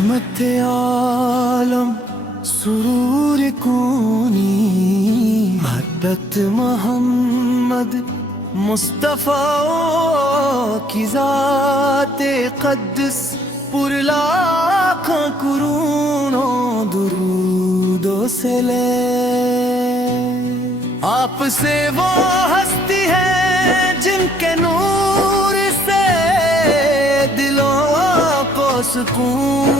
رحمت عالم سرور کونی محبت محمد مصطفیٰ کی ذات قدس پر لاکھاں کرونوں درود و سلام آپ سے وہ ہستی ہے جن کے نور سے دلوں کو سکون،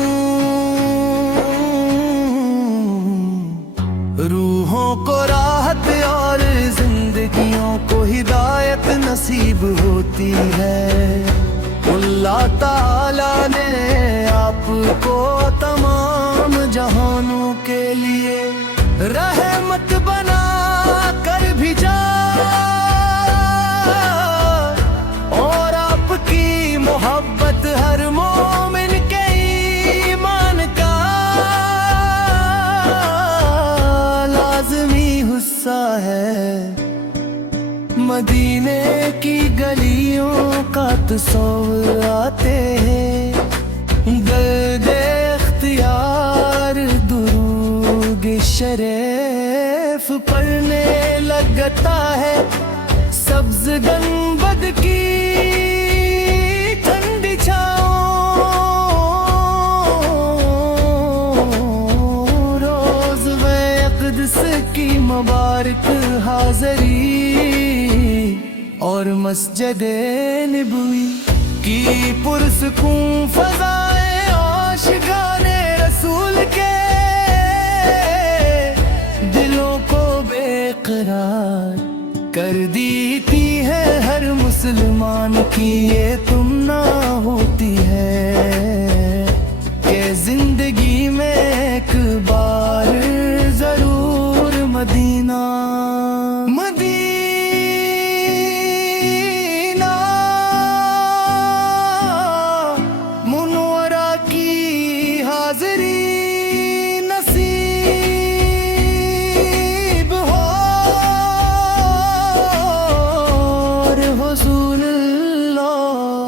روحوں کو راحت اور زندگیوں کو ہدایت نصیب ہوتی ہے۔ اللہ تعالیٰ نے آپ کو تمام جہانوں کے لیے رحمت بنا کر بھیجا، اور آپ کی محبت ہر مومن کے ایمان کا لازمی حصہ ہے۔ مدینے کی گلیوں کا تصور آتے ہیں، درد اختیار درود شریف پڑھنے لگتا ہے۔ سبز گنبد کی ٹھنڈی چھاؤں، روز اقدس کی مبارک حاضری اور مسجد نبوی کی پرسکون فضائیں آشیان رسول کے دلوں کو بے قرار کر دیتی ہے۔ ہر مسلمان کی یہ تمنا ہوتی ہے کہ زندگی میں ایک بار ضرور مدینہ منورہ کی حاضری نصیب ہو، اور حضور اللہ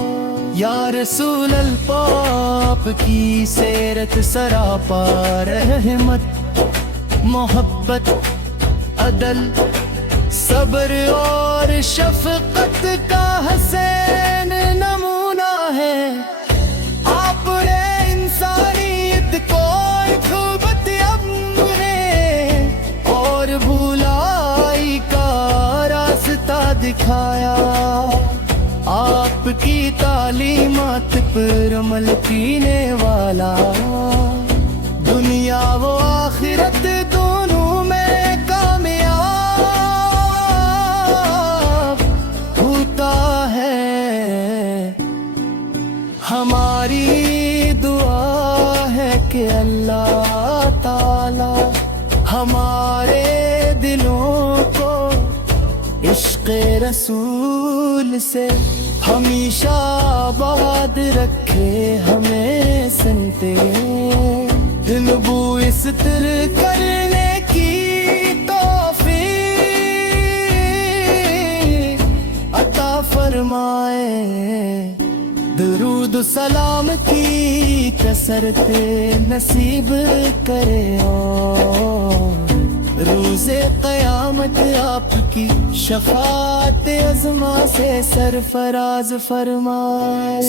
یا رسول الپاپ کی سیرت سراپا رحمت، محبت، عدل، صبر اور شفقت کا حسین نمونہ ہے۔ آپ نے انسانیت کو محبت اپنے اور بھلائی کا راستہ دکھایا۔ آپ کی تعلیمات پر عمل کینے والا دنیا و آخرت دونوں میں کامیاب ہوتا ہے۔ ہماری دعا ہے کہ اللہ تعالی ہمارے دلوں کو عشق رسول سے ہمیشہ آباد رکھے، ہمیں سنتے نبوت کرنے کی توفیق عطا فرمائے۔ درود و سلام کی کثرت نصیب کرے، اور روز قیامت آپ کی شفاعت عظمیٰ سے سرفراز فرمائے۔